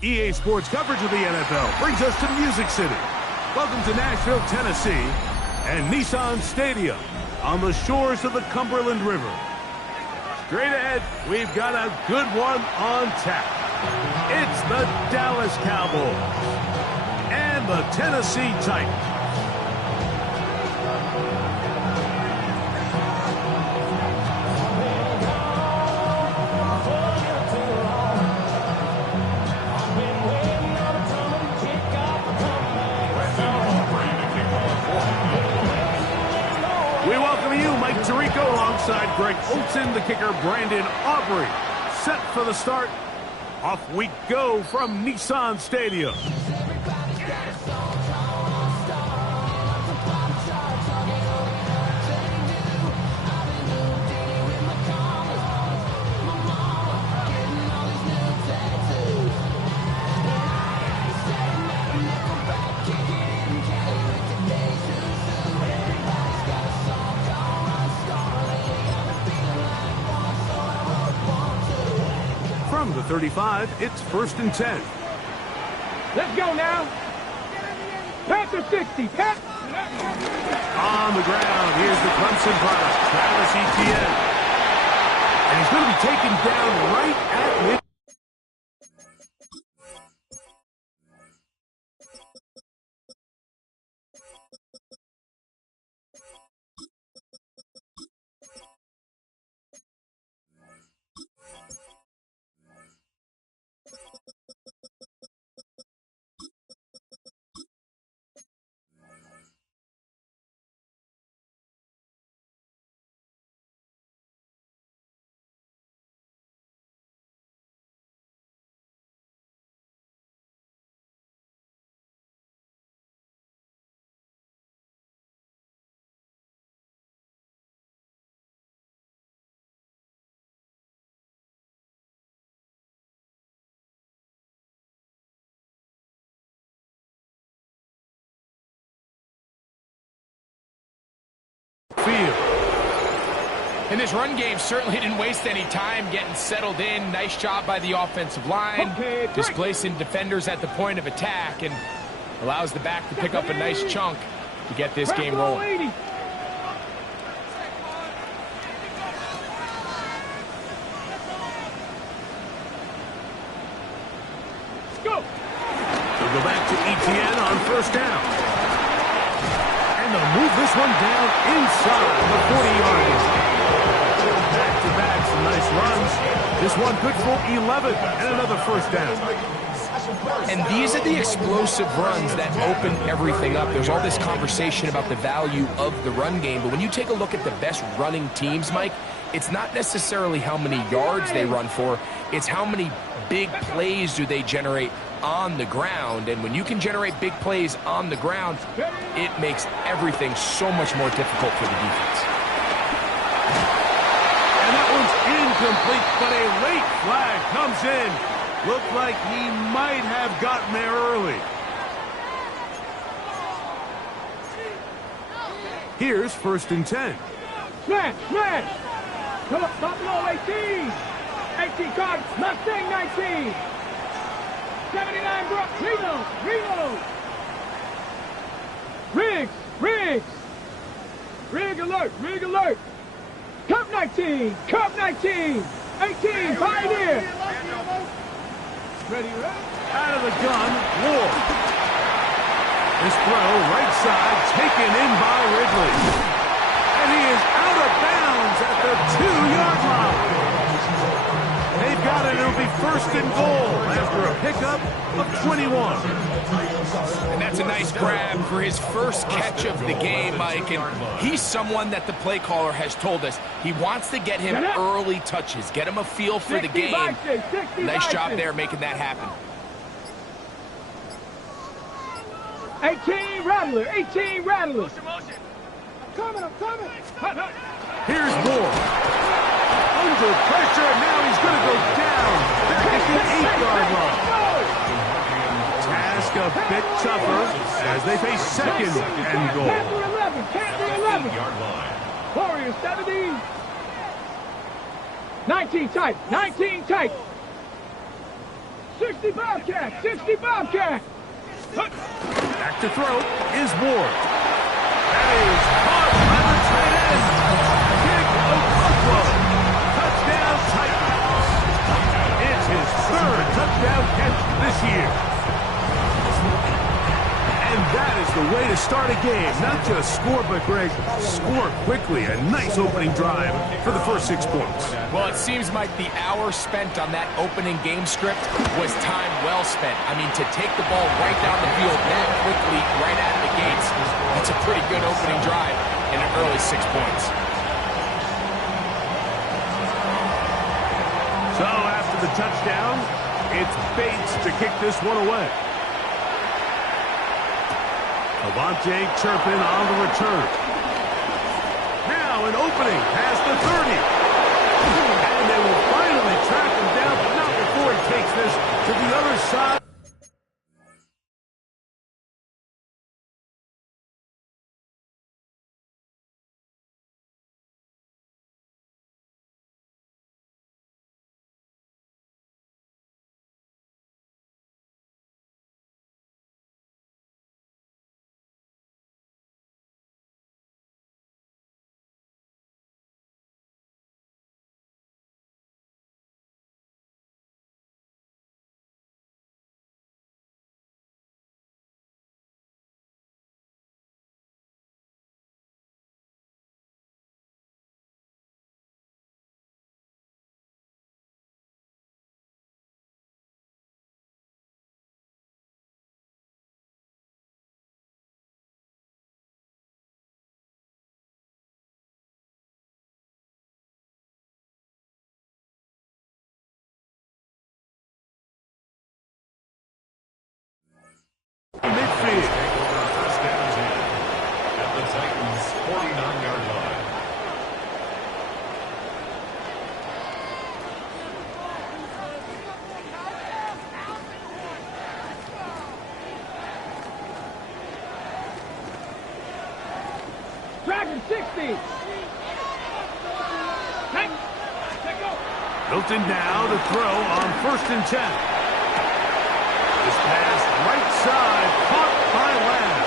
EA Sports coverage of the NFL brings us to Music City. Welcome to Nashville, Tennessee, and Nissan Stadium on the shores of the Cumberland River. Straight ahead, we've got a good one on tap. It's the Dallas Cowboys and the Tennessee Titans. Tirico alongside Greg Olsen, the kicker Brandon Aubrey. Set for the start. Off we go from Nissan Stadium. From the 35, it's 1st and 10. Let's go now. Panther 60. On the ground, here's the Clemson product, Travis Etienne. And he's going to be taken down right at mid. And this run game certainly didn't waste any time getting settled in. Nice job by the offensive line, displacing defenders at the point of attack, and allows the back to pick up a nice chunk to get this game rolling. Go. We'll go back to Etienne on 1st down. And they'll move this one down inside the 40-yard line. Back-to-back, some nice runs. This one good for 11 and another 1st down. And these are the explosive runs that open everything up. There's all this conversation about the value of the run game, but when you take a look at the best running teams, Mike, it's not necessarily how many yards they run for, it's how many big plays do they generate on the ground. And when you can generate big plays on the ground, it makes everything so much more difficult for the defense. And that one's incomplete, but a late flag comes in. Looked like he might have gotten there early. Here's 1st and 10. Smash! Come up, stop low, 18! 18 cards, Mustang 19! 79 Brook, Reno! Rig alert! Cup 19! 18, Pioneer! Ready? Out of the gun, Ward. This throw, right side, taken in by Ridley. And he is out of bounds at the 2-yard line. They've got it. It'll be 1st and goal after a pickup of 21. And that's a nice grab for his first catch of the game, Mike. And he's someone that the play caller has told us he wants to get him early touches, get him a feel for the game. Nice job there making that happen. 18 Rattler! I'm coming! Here's Moore. Under pressure, and now he's going to go down back at the 8-yard line. Task a bit tougher as they face 2nd and goal. Panther 11. Warriors 70. 19 tight. 60 Bobcat! 60 Bobcat! Back to throw is Ward. That is caught by the tight end. Kick Okonkwo. Touchdown Titans. It's his third touchdown catch this year. And that is the way to start a game. Not just score, but, Greg, score quickly. A nice opening drive for the first 6 points. Well, it seems like the hour spent on that opening game script was time well spent. I mean, to take the ball right down the field that quickly, right out of the gates, that's a pretty good opening drive in an early 6 points. So after the touchdown, it's Bates to kick this one away. Avante Turpin on the return. Now an opening past the 30. And they will finally track him down, but not before he takes this to the other side. Midfield. First down 10 at the Titans' 49-yard line. Dragon 60! Milton now to throw on 1st and 10. This pass right side caught by Lamb.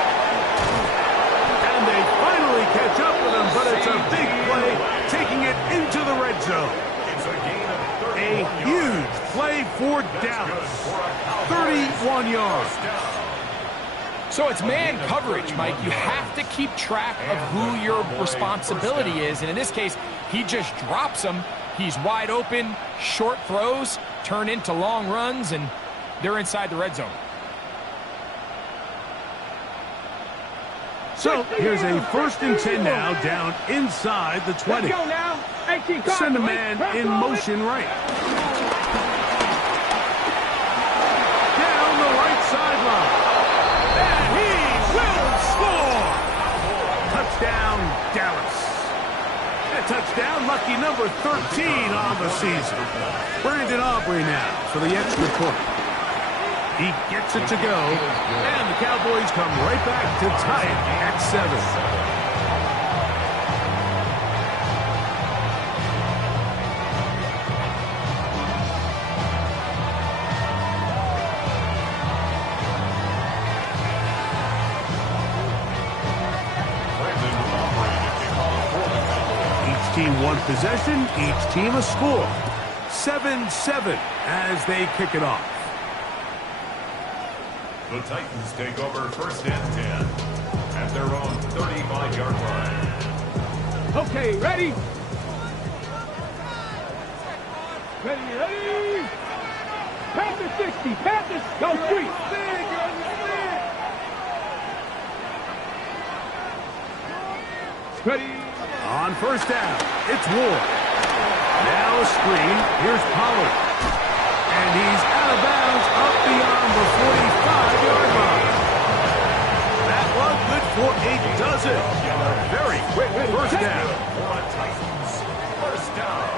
And they finally catch up with him, but it's a big play taking it into the red zone. It's a gain of A 31 huge yards. play for Dallas. 31 yards. So it's man coverage, Mike. You have to keep track of who your responsibility is. And in this case, he just drops him. He's wide open. Short throws turn into long runs, and they're inside the red zone. So here's a 1st and 10 now, down inside the 20. Let's go now. 18 cards. Send a man in motion right. Down the right sideline. And he will score. Touchdown, Dallas. A touchdown, lucky number 13 on the season. Brandon Aubrey now for the extra point. He gets it to go, and the Cowboys come right back to tie it at 7. Each team one possession, each team a score. 7-7 as they kick it off. The Titans take over 1st and 10 at their own 35-yard line. Okay, ready? Ready? Panthers 60. Panthers, go 3. Ready? On 1st down, it's Ward. Now a screen. Here's Pollard. And he's out of bounds up beyond the 45-yard line. That one good for a dozen. Very quick 1st down. For a Titans 1st down.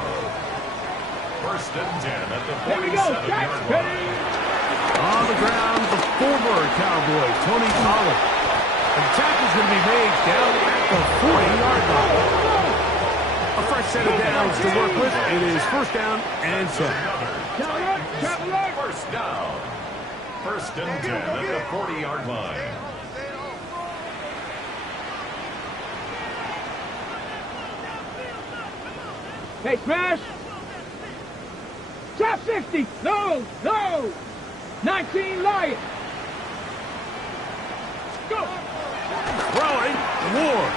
1st and 10 at the There we go. 47-yard line. On the ground, the former Cowboy, Tony Pollard. The tackle's going to be made down at the 40-yard line. A fresh last set of downs to work with. It is first down and 10. First down. First and 10 at the 40-yard line. Hey, smash! Top 60! No! No! 19 Lions! Go! Throwing, Ward.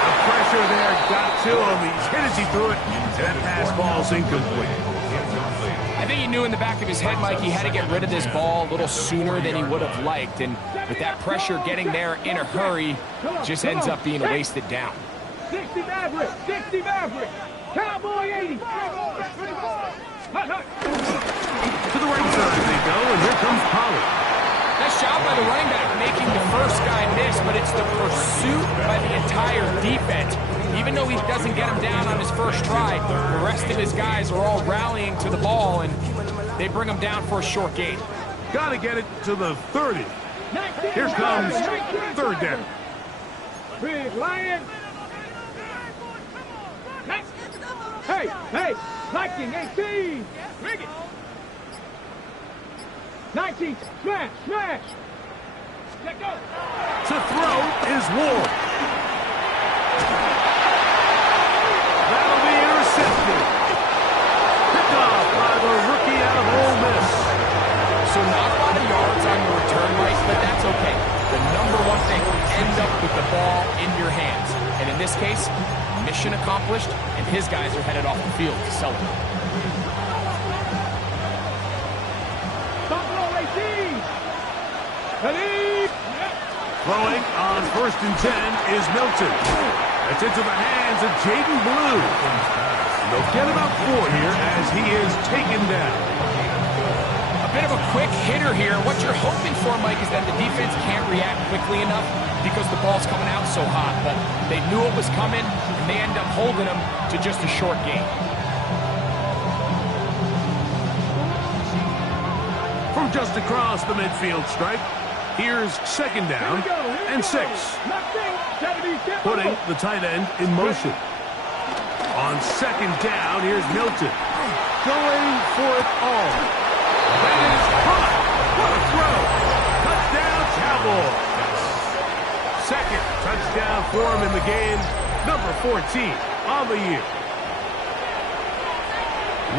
The pressure there got to him. He's hit as he threw it. That pass ball's incomplete. I think he knew in the back of his head, Mike, he had to get rid of this ball a little sooner than he would have liked. And with that pressure getting there in a hurry, it just ends up being a wasted down. 60 Maverick! 60 Maverick! Cowboy 80! Hut, hut. To the right side they go, and here comes Pollard. Nice job by the running back making the first guy miss, but it's the pursuit by the entire defense. Even though he doesn't get him down on his first try, the rest of his guys are all rallying to the ball, and they bring him down for a short gain. Got to get it to the 30. Here comes third down. Big Lion! Hey, hey, Viking 18! Bring it! 19, smash, smash! Let go! To throw is Ward. That'll be intercepted. Picked off by the rookie out of Ole Miss. So not a lot of yards on your return, Mike, but that's okay. The number one thing, end up with the ball in your hands. And in this case, mission accomplished, and his guys are headed off the field to celebrate. Buffalo 18! Ready? Throwing on first and 10 is Milton. That's into the hands of Jaden Blue. They'll get about 4 here as he is taken down. A bit of a quick hitter here. What you're hoping for, Mike, is that the defense can't react quickly enough because the ball's coming out so hot. But they knew it was coming, and they end up holding him to just a short gain. From just across the midfield stripe, here's second down and 6. Putting the tight end in motion. On second down, here's Milton. Going for it all. That is caught. What a throw. Touchdown, Cowboys. Second touchdown for him in the game. Number 14 on the year.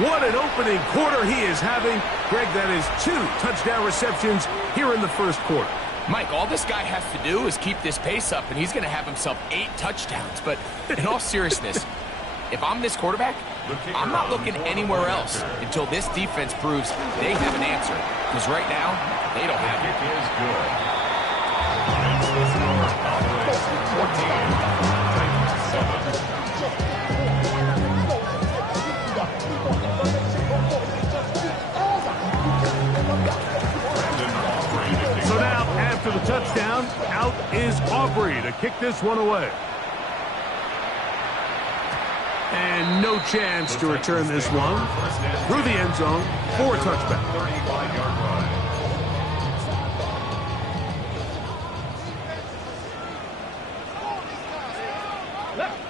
What an opening quarter he is having. Greg, that is 2 touchdown receptions here in the first quarter. Mike, all this guy has to do is keep this pace up, and he's going to have himself 8 touchdowns. But in all seriousness, if I'm this quarterback, I'm not looking anywhere else until this defense proves they have an answer. Because right now, they don't have it. It is good. It's the score. Cowboys 14. So now, after the touchdown, out is Aubrey to kick this one away. And no chance to return this one. Through the end zone for a touchback. 35-yard line.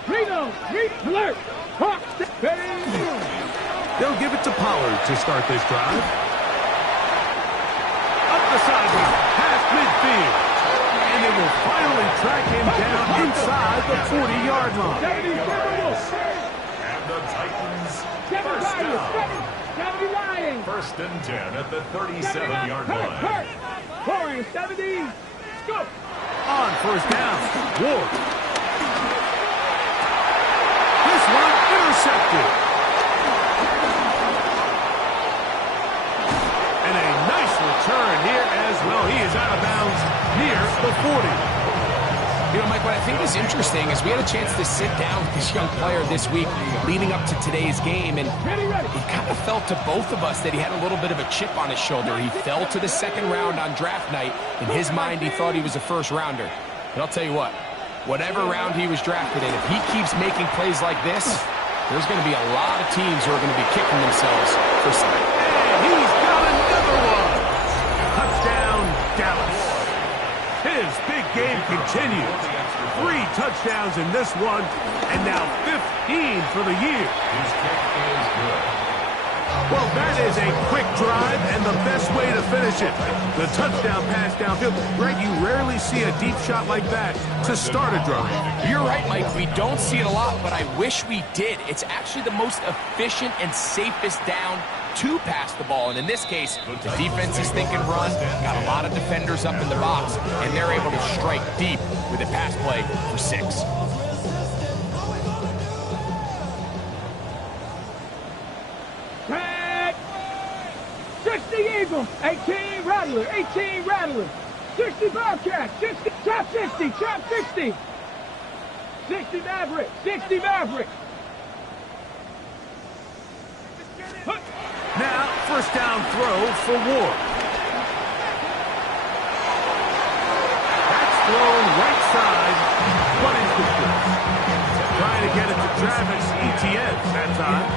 Reno, alert! Hawk, They'll give it to Pollard to start this drive. Up the sideline, past midfield. And they will finally track him down inside the 40-yard line. And the Titans, first down. First and 10 at the 37-yard line. 70. Go! On first down, Ward. This one intercepted. And a nice return here as well. He is out of bounds near the 40. You know, Mike, what I think is interesting is we had a chance to sit down with this young player this week leading up to today's game, and it kind of felt to both of us that he had a little bit of a chip on his shoulder. He fell to the second round on draft night. In his mind, he thought he was a first rounder. But I'll tell you what, whatever round he was drafted in, if he keeps making plays like this, there's going to be a lot of teams who are going to be kicking themselves for something. And he's got another one. Touchdown, Dallas. His big game continues. 3 touchdowns in this one, and now 15 for the year. His kick is good. Well, that is a quick drive and the best way to finish it. The touchdown pass downfield. Greg, you rarely see a deep shot like that to start a drive. You're right, Mike. We don't see it a lot, but I wish we did. It's actually the most efficient and safest down to pass the ball. And in this case, the defense is thinking run, got a lot of defenders up in the box, and they're able to strike deep with a pass play for 6. Tag. 60 Eagles, 18 Rattler, 18 Rattler. 60 Bobcat, 60, top 60, top 60. 60 Maverick, 60 Maverick. Now, first down throw for Ward. That's thrown right side, but incomplete. Trying to get it to Travis Etienne that time.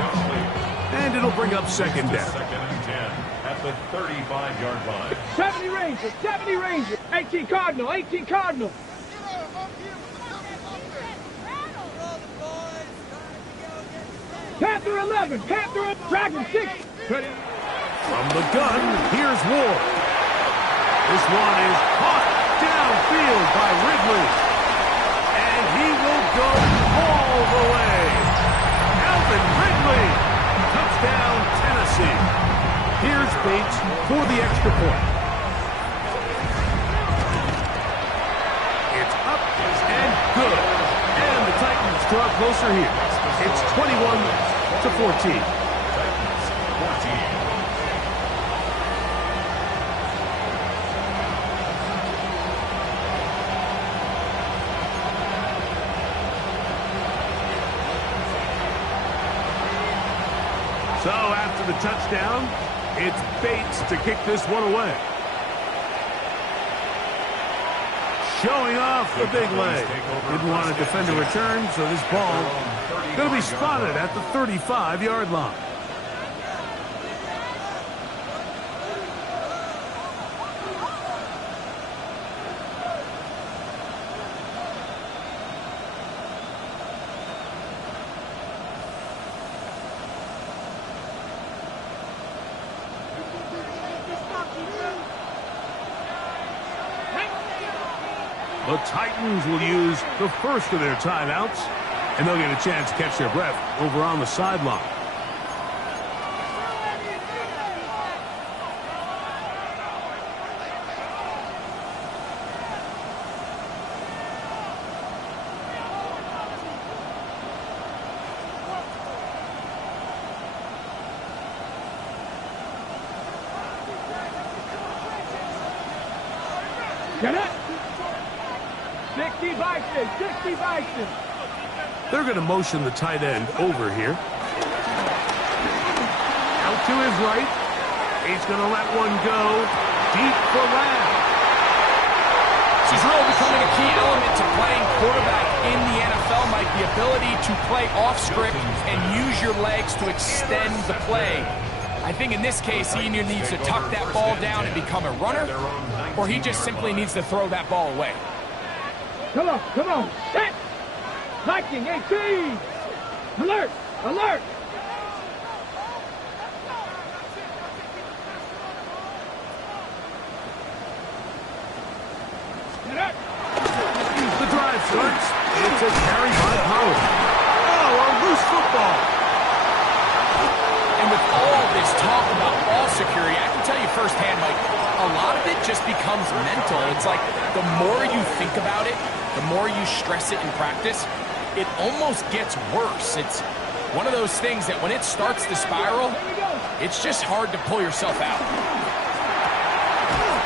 And it'll bring up second down. Second and 10 at the 35-yard line. 70 Ranger, 70 Ranger. 18 Cardinal, 18 Cardinal. Panther 11, Panther, Dragon 6. From the gun, here's Ward. This one is caught downfield by Ridley. And he will go all the way. Alvin Ridley. Touchdown, Tennessee. Here's Bates for the extra point. It's up and good. And the Titans draw closer here. It's 21-14. So after the touchdown, it's Bates to kick this one away. Showing off the big leg. Didn't want to defend a return, so this ball going to be spotted at the 35-yard line. The Titans will use the first of their timeouts, and they'll get a chance to catch their breath over on the sideline. Get it? 60 Bison, 60 Bison. They're going to motion the tight end over here. Out to his right. He's going to let one go deep for Lamb. This is really becoming a key element to playing quarterback in the NFL, Mike. The ability to play off script and use your legs to extend the play. I think in this case, he either needs to tuck that ball down and become a runner, or he just simply needs to throw that ball away. Come on, set! Viking 18! Alert, alert! The drive starts. It's a carry by Pollard. Oh, a loose football. And with all this talk about ball security, I can tell you firsthand, Mike, a lot of it just becomes mental. It's like the more you think about it, the more you stress it in practice, it almost gets worse. It's one of those things that when it starts to spiral, it's just hard to pull yourself out.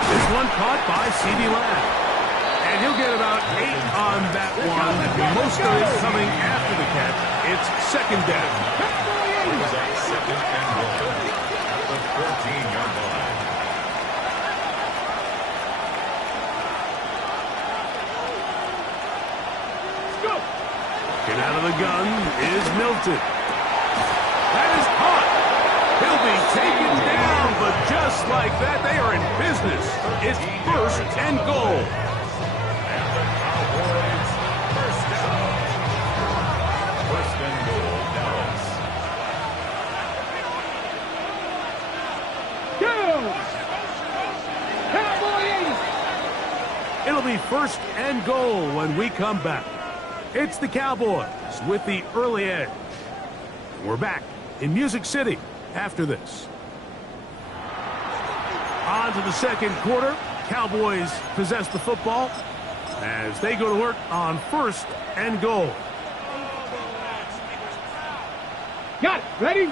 This one caught by C.D. Lamb. And he'll get about 8 on that one. Most of it coming after the catch. It's second down. Second and 1 at the 14-yard line. Get out of the gun is Milton. That is caught. He'll be taken down, but just like that, they are in business. It's first and goal. It'll be 1st and goal when we come back. It's the Cowboys with the early edge. We're back in Music City after this. On to the second quarter. Cowboys possess the football as they go to work on 1st and goal. Got it. Ready?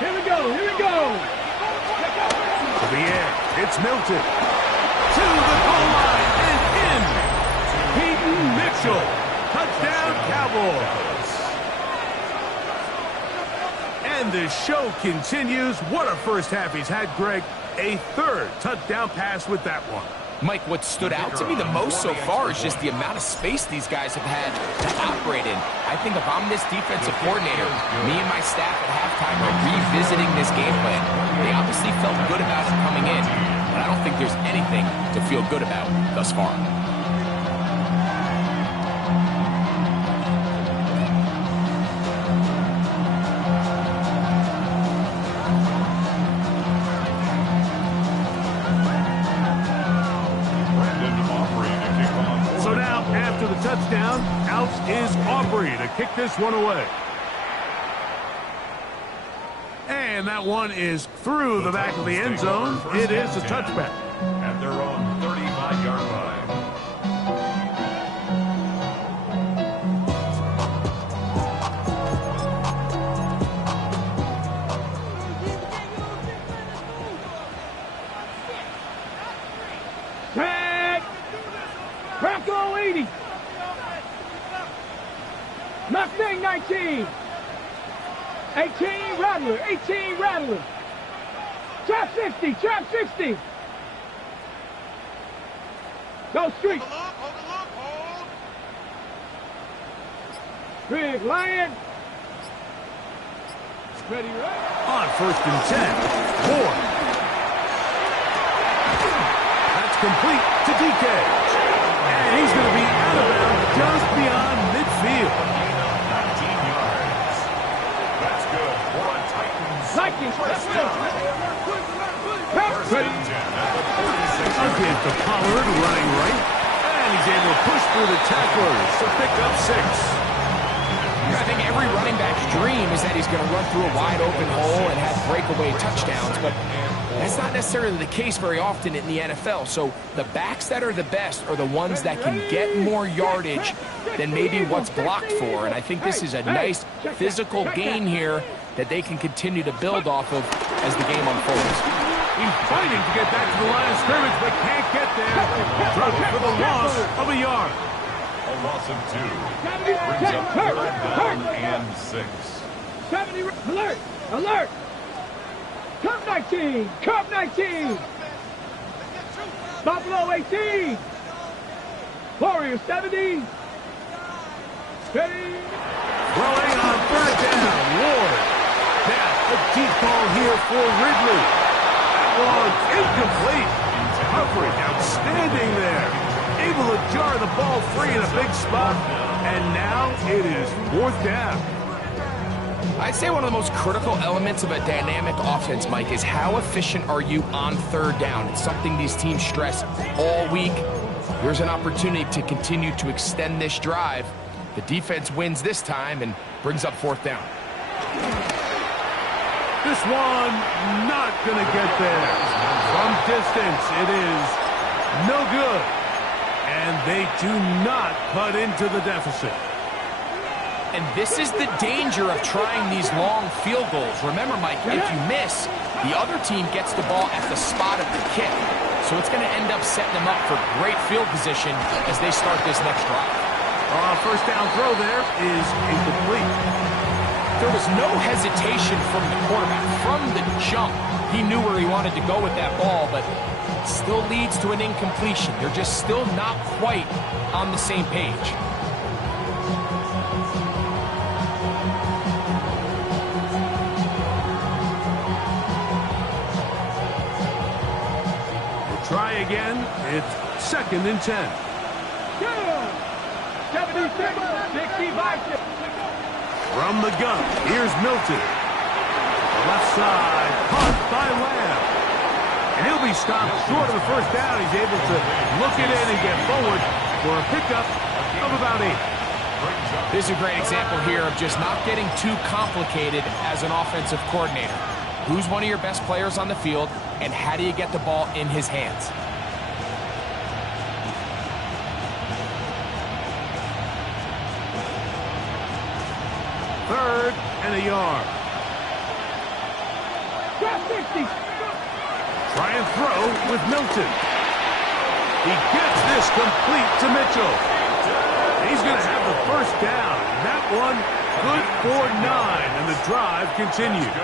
Here we go. Here we go. To the edge. It's Milton. To the goal line and in. Peyton Mitchell. Touchdown, Cowboys. And the show continues. What a first half he's had, Greg. A 3rd touchdown pass with that one. Mike, what stood out to me the most so far is just the amount of space these guys have had to operate in. I think if I'm this defensive coordinator, me and my staff at halftime are revisiting this game plan. They obviously felt good about it coming in, but I don't think there's anything to feel good about thus far. Touchdown, out is Aubrey to kick this one away. And that one is through the back of the end zone. It is a touchback. At their own 35-yard line. Bronco 80. Mustang 19. 18 Rattler. 18 Rattler. Trap 60. Trap 60. Go street. Big Lion. Ready, right? On 1st and 10. Ward. That's complete to DK. And he's going to be out of bounds just beyond midfield. 19 yards. That's good for a Titans. Vikings. Let's go. Ready. Again to Pollard running right. And he's able to push through the tacklers to pick up 6. I think every running back's dream is that he's going to run through a wide open hole and have breakaway touchdowns, but that's not necessarily the case very often in the NFL. So the backs that are the best are the ones that can get more yardage than maybe what's blocked for. And I think this is a nice physical gain here that they can continue to build off of as the game unfolds. He's fighting to get back to the line of scrimmage, but can't get there. Trouble for the loss of a yard. A loss of 2. Brings up 3rd down and 6. 70. Alert. Alert. Cup 19. Cup 19. Buffalo 18. Warriors 70. Ready. Throwing on 3rd down. Ward. Now a deep ball here for Ridley. That one's incomplete. Coverage outstanding there. Able to jar the ball free in a big spot. And now it is 4th down. I'd say one of the most critical elements of a dynamic offense, Mike, is how efficient are you on 3rd down. It's something these teams stress all week. Here's an opportunity to continue to extend this drive. The defense wins this time and brings up 4th down. This one not going to get there. From distance, it is no good. And they do not cut into the deficit. And this is the danger of trying these long field goals. Remember, Mike, if you miss, the other team gets the ball at the spot of the kick. So it's going to end up setting them up for great field position as they start this next drive. 1st down throw there is incomplete. There was no hesitation from the quarterback. From the jump, he knew where he wanted to go with that ball, but still leads to an incompletion. They're just still not quite on the same page. Try again. It's 2nd and 10. 76, 65. From the gun, here's Milton. Left side, caught by Lamb. And he'll be stopped short of the first down. He's able to look it in and get forward for a pickup of about 8. This is a great example here of just not getting too complicated as an offensive coordinator. Who's one of your best players on the field, and how do you get the ball in his hands? Third and a yard. Drop 50. Try and throw with Milton. He gets this complete to Mitchell. He's going to have the first down. That one good for 9, and the drive continues.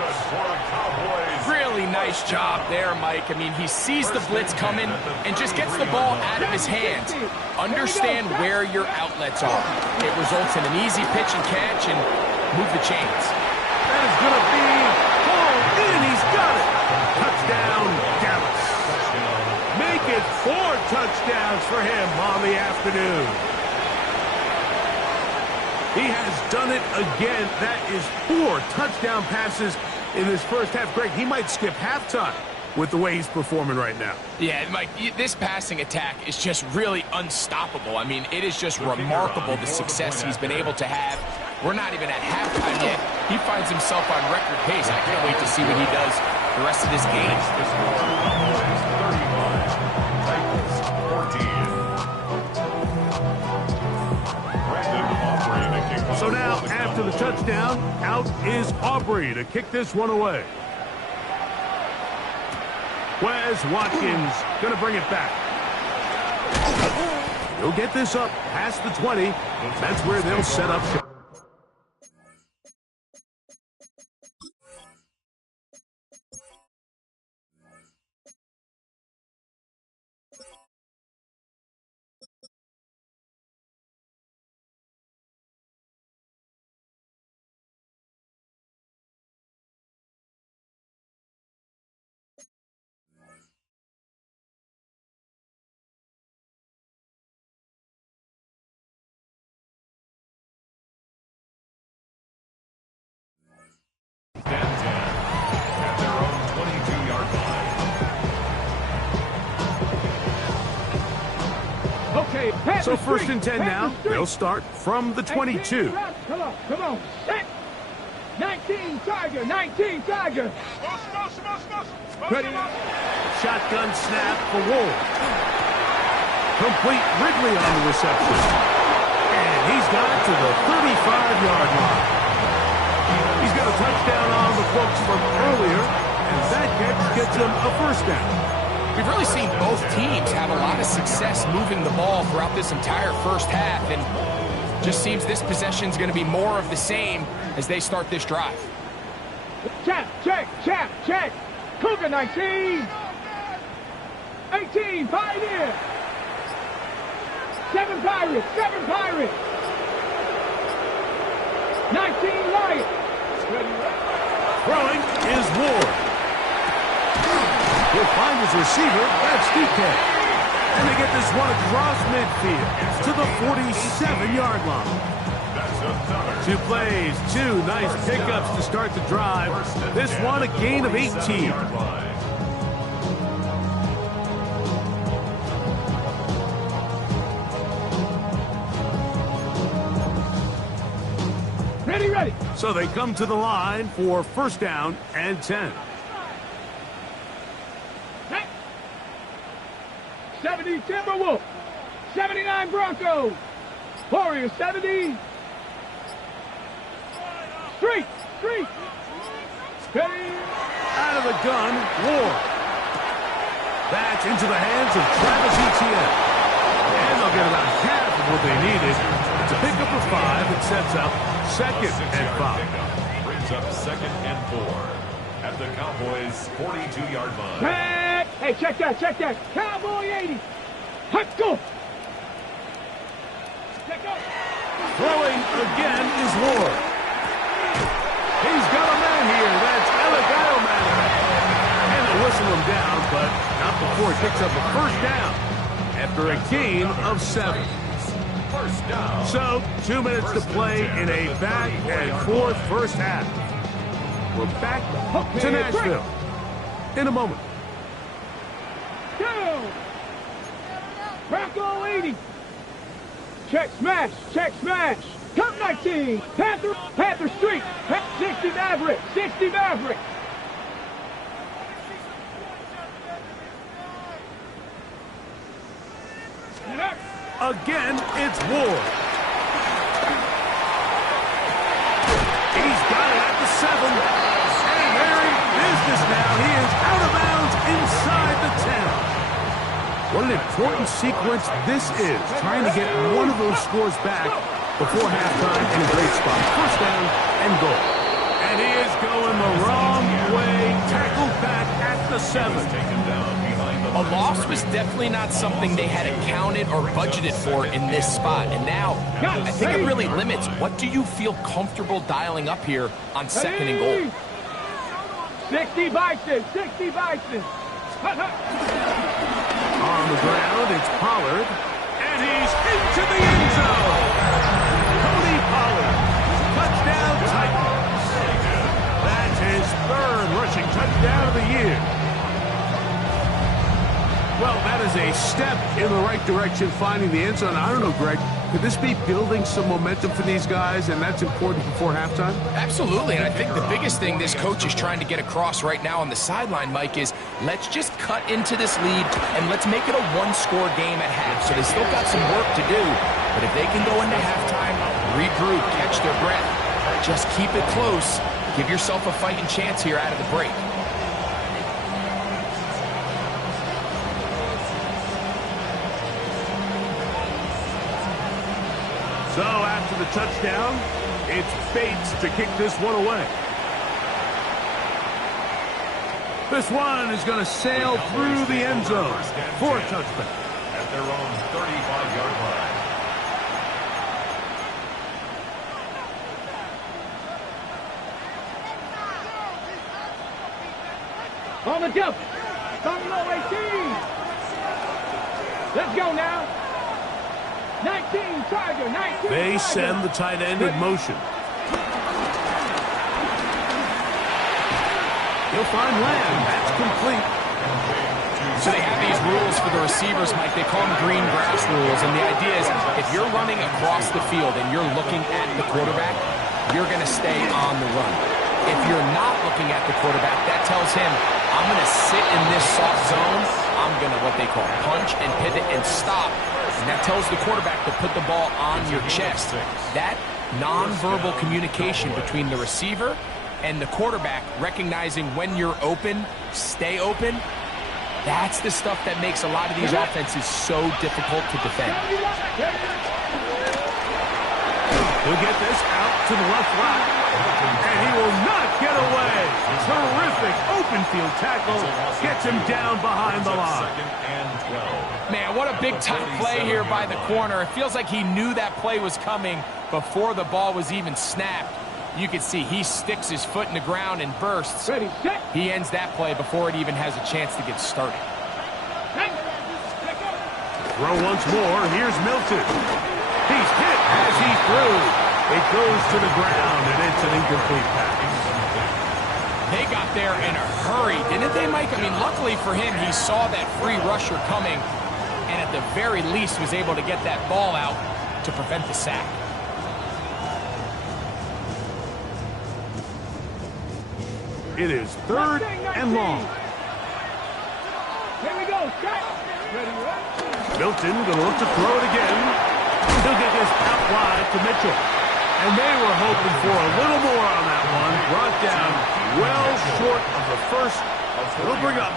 Really nice job there, Mike. I mean, he sees the blitz coming and just gets the ball out of his hands. Understand where your outlets are. It results in an easy pitch and catch and move the chains. That is going to be pulled in. He's got it. Touchdown, Dallas. Make it 4 touchdowns for him on the afternoon. He has done it again. That is 4 touchdown passes in this first half. Greg, he might skip halftime with the way he's performing right now. Yeah, Mike, this passing attack is just really unstoppable. I mean, it is just remarkable the success he's been able to have. We're not even at halftime yet. He finds himself on record pace. I can't wait to see what he does the rest of this game. So now, after the touchdown, out is Aubrey to kick this one away. Wes Watkins going to bring it back. He'll get this up past the 20. That's where they'll set up shop. At their own 22-yard line. Okay, pass So the first street, and 10 pass now. the street. They'll start from the 22. Come on, set. 19 Tiger, 19 Tiger. Ready? Shotgun snap for Wolf. Complete Ridley on the reception. And he's got it to the 35-yard line. He's got a touchdown on the books from earlier, and that catch gets him a first down. We've really seen both teams have a lot of success moving the ball throughout this entire first half, and just seems this possession's going to be more of the same as they start this drive. Check. Cougar 19. 18, Pioneer. 7 Pirates. 19 Lions. Throwing is Ward. He'll find his receiver. That's DK. And they get this one across midfield to the 47-yard line. 2 plays, 2 nice pickups to start the drive. This one a gain of 18. Ready. So they come to the line for first down and 10. 70 Timberwolves. 79 Broncos. Warriors 70. Street. Ready. Out of the gun, Ward. That's into the hands of Travis Etienne. And they'll get about half of what they needed. It's a pickup of 5 that sets up second and 5. Brings up 2nd and 4 at the Cowboys' 42-yard line. Hey, check that. Cowboy 80. Let's go. Throwing again is Ward. He's got a man here. That's Alec Eilman. And they'll whistle him down, but not before he picks up a first down after a gain of 7. First down. So, 2 minutes to play in a back-and-forth first half. We're back to Nashville in a moment. down. Crackle 80. Check smash, check smash. Cup 19, Panther Street, 60 Maverick, 60 Maverick. Again, it's Ward. He's got it at the 7. And they're in business now. He is out of bounds inside the 10. What an important sequence this is, trying to get one of those scores back before halftime in a great spot. First down and goal. And he is going the wrong way, tackled back at the 7. Taken down behind the A loss was definitely not something they had accounted or budgeted for in this spot. And now, I think it really limits. What do you feel comfortable dialing up here on second and goal? 60 Bison, 60 Bison. On the ground, it's Pollard, and he's into the end zone. Cody Pollard, touchdown Titans. That's his 3rd rushing touchdown of the year. Well, that is a step in the right direction, finding the end zone. I don't know, Greg, could this be building some momentum for these guys, and that's important before halftime? Absolutely, and I think the biggest thing this coach is trying to get across right now on the sideline, Mike, is let's just cut into this lead and let's make it a one-score game at half. So they still got some work to do, but if they can go into halftime, regroup, catch their breath, just keep it close, give yourself a fighting chance here out of the break. So after the touchdown, it's Bates to kick this one away. This one is going to sail through the end zone for a touchback. At their own 35-yard line. On the jump. Buffalo 18. Let's go now. 19 Tiger, 19 They Tiger. send the tight end in motion. He'll find Lamb. That's complete. So they have these rules for the receivers, Mike. They call them green grass rules. And the idea is if you're running across the field and you're looking at the quarterback, you're going to stay on the run. If you're not looking at the quarterback, that tells him, I'm going to sit in this soft zone. I'm going to, what they call, punch and pivot and stop. And that tells the quarterback to put the ball on your chest. That nonverbal communication between the receiver and the quarterback, recognizing when you're open, stay open, that's the stuff that makes a lot of these offenses so difficult to defend. He'll get this out to the left flat, and he will not get away. Terrific open field tackle gets him down behind the line. Second and 12. Man, what a big-time play here by the corner. It feels like he knew that play was coming before the ball was even snapped. You can see he sticks his foot in the ground and bursts. Ready, set. He ends that play before it even has a chance to get started. Throw once more. Here's Milton. He's hit as he threw. It goes to the ground, and it's an incomplete pass. They got there in a hurry, didn't they, Mike? I mean, luckily for him, he saw that free rusher coming, and at the very least was able to get that ball out to prevent the sack. It is 3rd and long. Here we go, set. Ready, Milton going to look to throw it again. He'll get this out wide to Mitchell. And they were hoping for a little more on that one. Brought down well short of the first. It'll bring up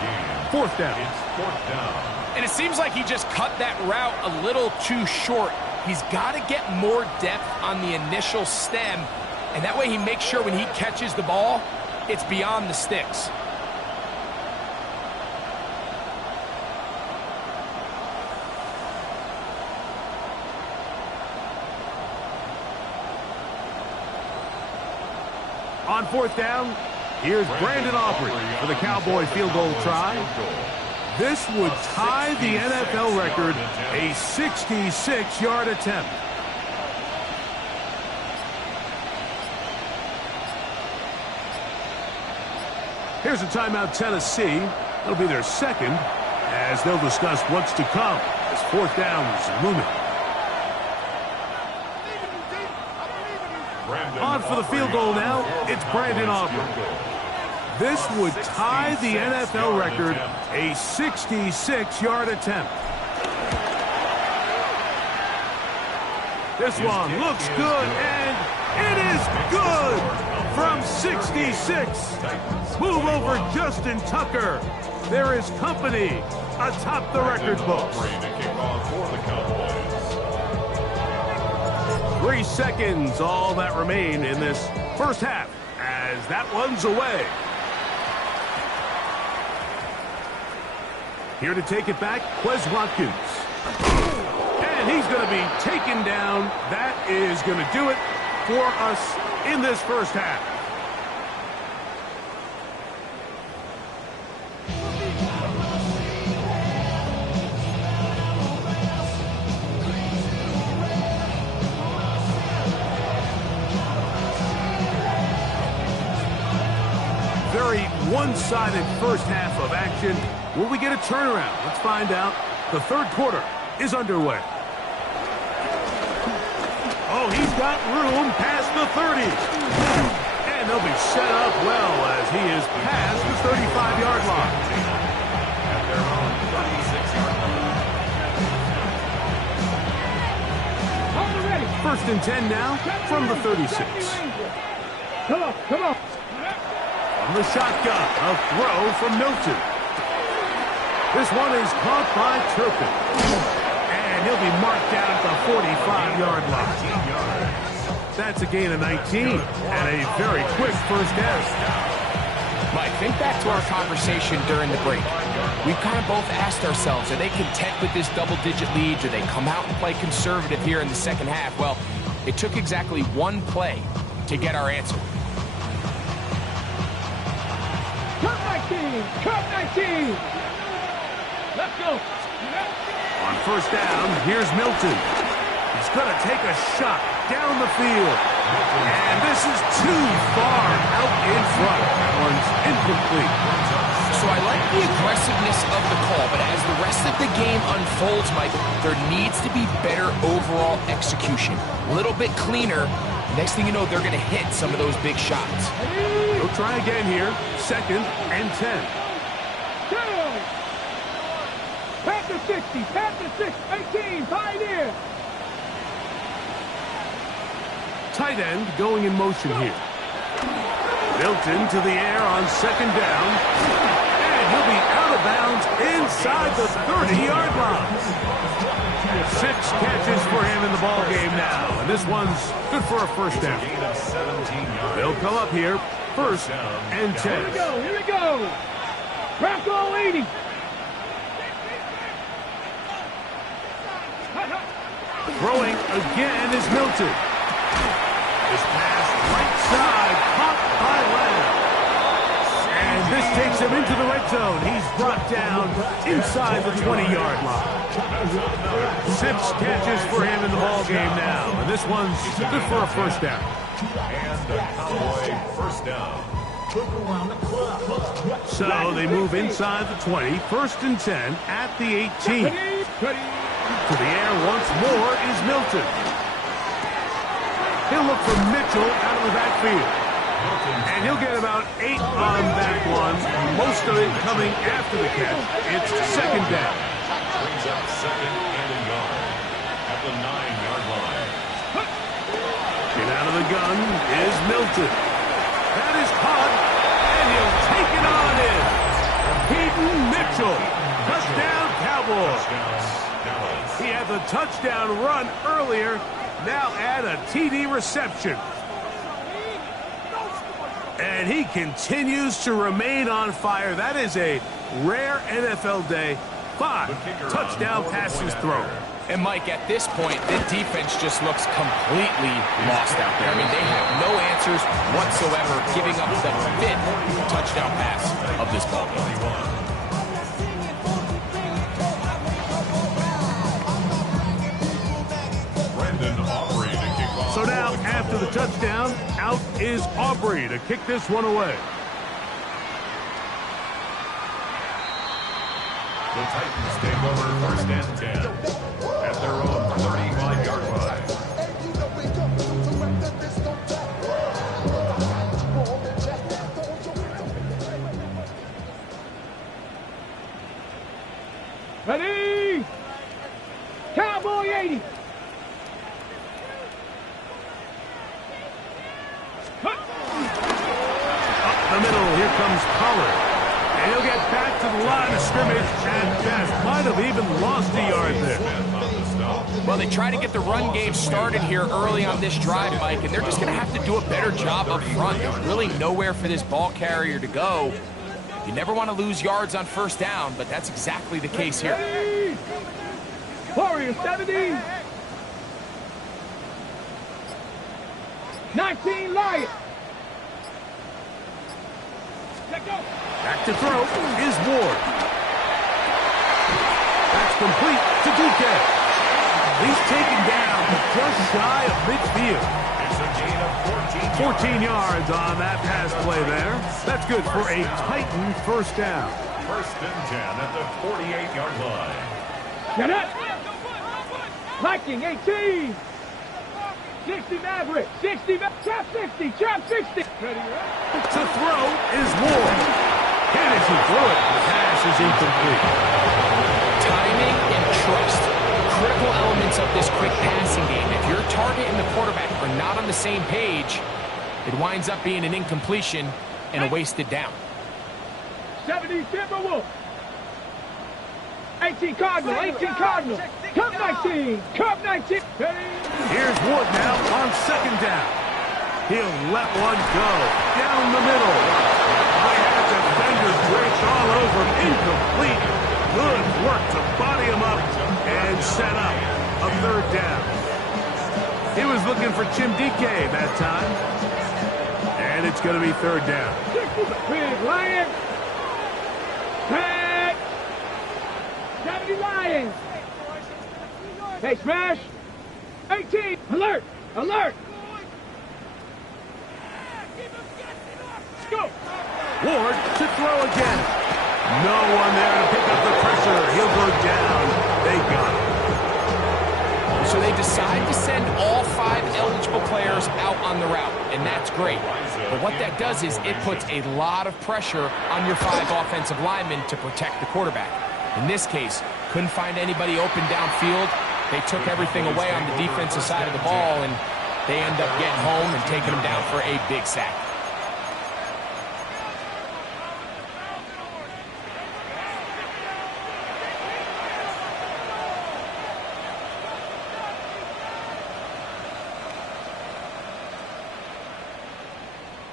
4th down. It's 4th down. And it seems like he just cut that route a little too short. He's got to get more depth on the initial stem, and that way he makes sure when he catches the ball, it's beyond the sticks. On 4th down, here's Brandon Aubrey for the Cowboy field goal try. This would tie the NFL record, a 66-yard attempt. Here's a timeout, Tennessee. That'll be their second. as they'll discuss what's to come as fourth down is looming. On for the field goal now, it's Brandon Aubrey. This would tie the NFL record, a 66-yard attempt. This one looks good, and it is good from 66. Move over Justin Tucker. There is company atop the record books. 3 seconds, all that remain in this first half, as that one's away. Here to take it back, Quez Watkins. And he's going to be taken down. That is going to do it for us in this first half. Very one-sided first half of action. Will we get a turnaround? Let's find out. The third quarter is underway. Oh, he's got room past the 30. And they'll be set up well as he is past the 35-yard line. At their own 36-yard line. First and 10 now from the 36. Come on, come on. From the shotgun, a throw from Milton. This one is caught by Turpin. And he'll be marked down at the 45-yard line. That's a gain of 19 and a very quick first down. Mike, think back to our conversation during the break. We've kind of both asked ourselves, are they content with this double-digit lead? Do they come out and play conservative here in the second half? Well, it took exactly one play to get our answer. Cut 19! Cut 19! Let's go! On first down, here's Milton. He's going to take a shot down the field. And this is too far out in front. That one's incomplete. So I like the aggressiveness of the call, but as the rest of the game unfolds, Mike, there needs to be better overall execution. A little bit cleaner. Next thing you know, they're going to hit some of those big shots. We'll try again here. Second and 10. Panther 60, Panther 6, 18, Pioneer. Tight end going in motion here. Milton to the air on second down. And he'll be out of bounds inside the 30-yard line. 6 catches for him in the ball game now. And this one's good for a first down. They'll come up here. First and 10. Here we go, here we go. Bronco 80. Throwing again is Milton. This pass right side, caught by Lamb. And this takes him into the red zone. He's brought down inside the 20-yard line. 6 catches for him in the ball game now. And this one's good for a first down. And a Cowboy first down. So they move inside the 20. First and 10 at the 18. To the air once more is Milton. He'll look for Mitchell out of the backfield. And he'll get about 8 on that one. Most of it coming after the catch. It's second down. Brings up second and a yard at the 9-yard line. And out of the gun is Milton. That is caught. And he'll take it on in. Peyton Mitchell. Touchdown, Cowboys. He had the touchdown run earlier. Now add a TD reception. And he continues to remain on fire. That is a rare NFL day. 5 touchdown passes thrown. And Mike, at this point, the defense just looks completely lost out there. I mean, they have no answers whatsoever, giving up the 5th touchdown pass of this ball game. So now, after the touchdown, out is Aubrey to kick this one away. The Titans take over first and 10 at their own 35-yard line. Ready? Cowboy 80. Up the middle, here comes Pollard. And he'll get back to the line of scrimmage at best. Might have even lost a yard there. Well, they try to get the run game started here early on this drive, Mike, and they're just going to have to do a better job up front. There's really nowhere for this ball carrier to go. You never want to lose yards on first down, but that's exactly the case here. Warrior 70. 19 Lions. Let go. Back to throw is Ward. That's complete to DK. He's taken down just shy of midfield. It's a gain of 14 yards on that pass play there. That's good for a Titan first down. First and 10 at the 48-yard line. Get it. Viking 18. 60 Maverick. 60 Trap 60. Trap 60. Ready, right? To throw is Ward. And as he threw it, the pass is incomplete. Timing and trust, critical elements of this quick passing game. If your target and the quarterback are not on the same page, it winds up being an incompletion and a wasted down. 70 Timberwolf. 18 Cardinal. 18 Cardinal. Cup 19. Cup 19. Here's Ward now on second down. He'll let one go down the middle. Defenders break all over him. Incomplete. Good work to body him up and set up a third down. He was looking for Jim DK that time. And it's going to be third down. Big Lion. 10. 70 Lions. Hey, smash. 18. Alert. Alert. Go. Ward to throw again. No one there to pick up the pressure. He'll go down. They got him. So they decide to send all 5 eligible players out on the route, and that's great. But what that does is it puts a lot of pressure on your 5 offensive linemen to protect the quarterback. In this case, couldn't find anybody open downfield. They took everything away on the defensive side of the ball, and they end up getting home and taking them down for a big sack.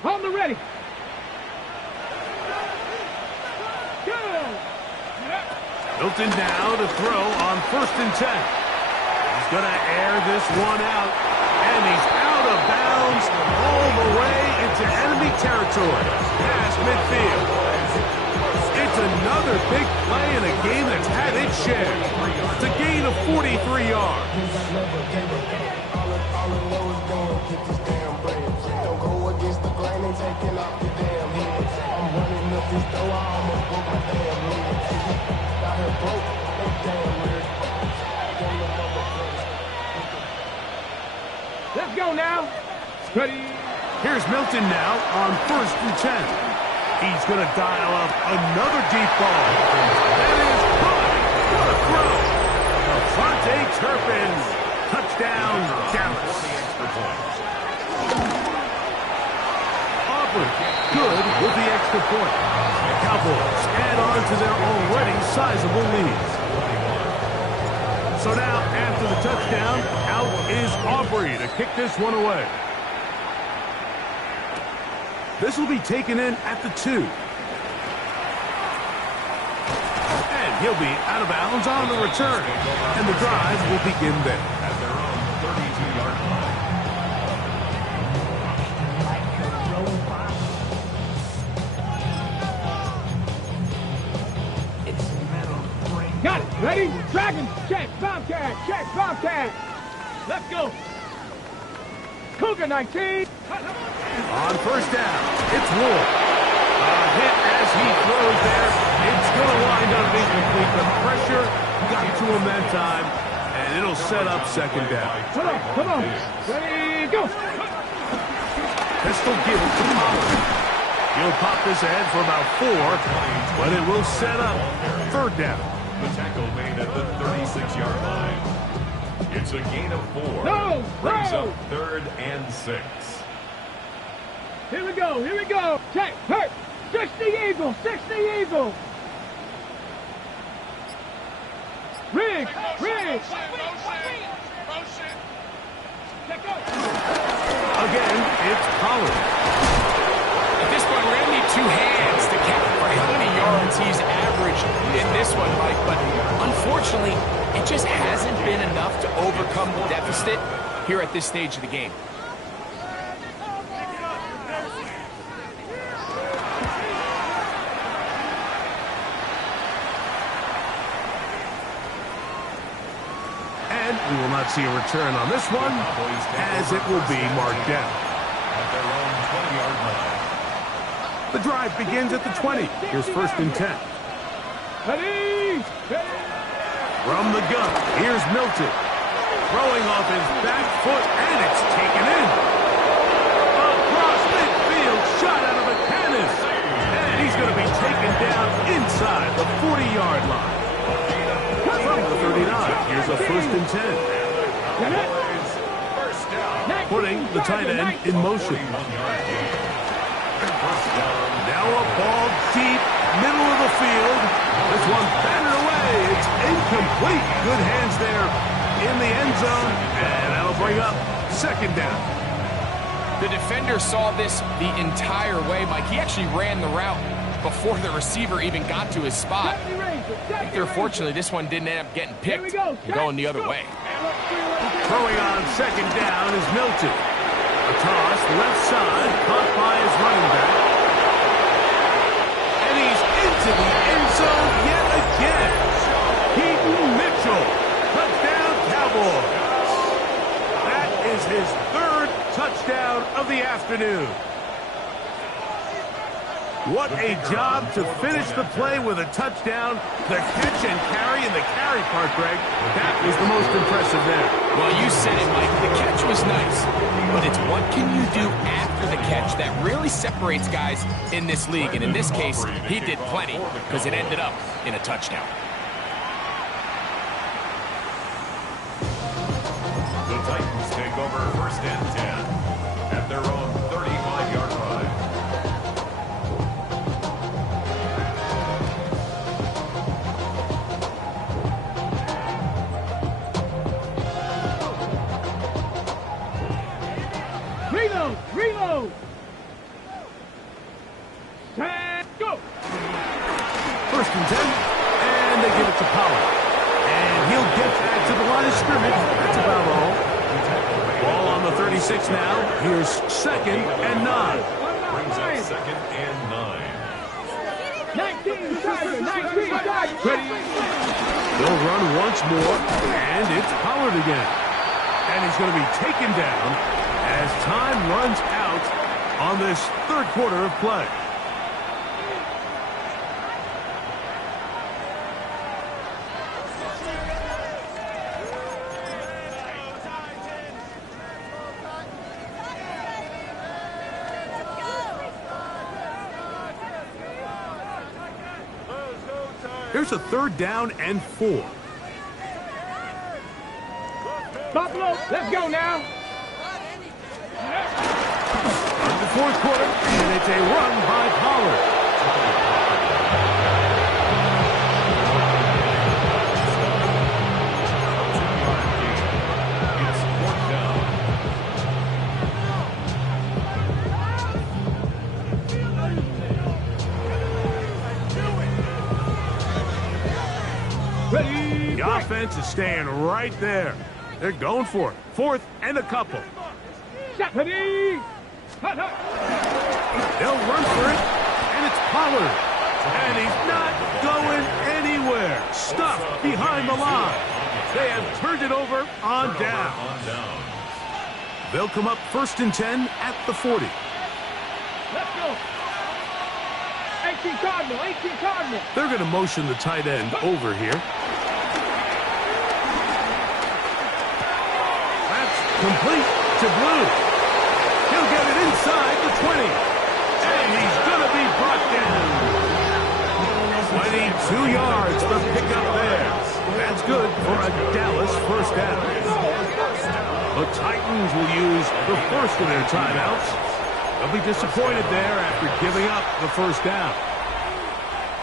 On the ready. Go. Milton now to throw on first and 10. He's going to air this one out. And he's out of bounds all the way into enemy territory. Past midfield. It's another big play in a game that's had its share. It's a gain of 43 yards. Let's go now. Ready. Here's Milton now on first and 10. He's going to dial up another deep ball. That is good. What a throw. Fonte Turpin. Touchdown, Dallas. Aubrey, good with the extra point. The Cowboys add on to their already sizable lead. So now, after the touchdown, out is Aubrey to kick this one away. This will be taken in at the 2. And he'll be out of bounds on the return. And the drive will begin there. At their own 32-yard line. Got it. Ready? Dragon. Check. Bobcat. Check. Bobcat. Let's go. Cougar 19. On first down, it's Ward. A hit as he throws there. It's going to wind up incomplete. The pressure got to him that time, and it'll set up second down. Come on. Ready, go. Pistol give to Pollard. He'll pop this ahead for about 4, but it will set up third down. The tackle made at the 36-yard line. It's a gain of 4. No, Brings no. up 3rd and 6. Here we go. Check, hurt. 60 Eagle. Rig. Again, it's Pollard. At this point, we're going to need 2 hands to count for how many yards he's averaged in this one, Mike. But unfortunately, it just hasn't been enough to overcome the deficit here at this stage of the game. And we will not see a return on this one, as it will be marked down. At their own 20-yard line. The drive begins at the 20. Here's 1st and 10. Ready. From the gun, here's Milton. Throwing off his back foot, and it's taken in. Across midfield, shot out of a cannon. And he's going to be taken down inside the 40-yard line. From the 39, here's a 1st and 10. First down. Putting the tight end in motion. Now a ball deep, middle of the field. This one batted away. It's incomplete. Good hands there in the end zone, and that'll bring up second down. The defender saw this the entire way, Mike. He actually ran the route before the receiver even got to his spot. Fortunately, this one didn't end up getting picked and going the other way. Throwing on second down is Milton. A toss left side, caught by his running back. And he's into the end zone yet again. Keaton Mitchell, touchdown Cowboys. That is his 3rd touchdown of the afternoon. What a job to finish the play with a touchdown. The catch and carry, and the carry part, Greg, that was the most impressive there. Well, you said it, Mike. The catch was nice, but it's what can you do after the catch that really separates guys in this league. And in this case, he did plenty because it ended up in a touchdown. The Titans take over 1st and 10 at their own 35-yard line. Reload. Set, go. 1st and 10, and they give it to Pollard. And he'll get back to the line of scrimmage. That's about all. Ball on the 36 now. Here's 2nd and 9. Brings up 2nd and 9. 19 Tiger. Ready. They'll run once more, and it's Pollard again. And he's going to be taken down as time runs out on this 3rd quarter of play. Here's a 3rd down and 4. Buffalo, let's go now. In the 4th quarter, and it's a run by Pollard. It's 4th down. Ready. The offense is staying right there. They're going for it. 4th and a couple. Ready. They'll run for it, and it's Pollard. And he's not going anywhere. Stuffed behind the line. They have turned it over on down. They'll come up 1st and 10 at the 40. Let's go. 18 Cardinal, 18 Cardinal. They're going to motion the tight end over here. That's complete to Blue. He'll get it inside the 20. And he's going to be brought down. 22 yards for pickup there. That's good for a Dallas first down. The Titans will use the first of their timeouts. They'll be disappointed there after giving up the first down.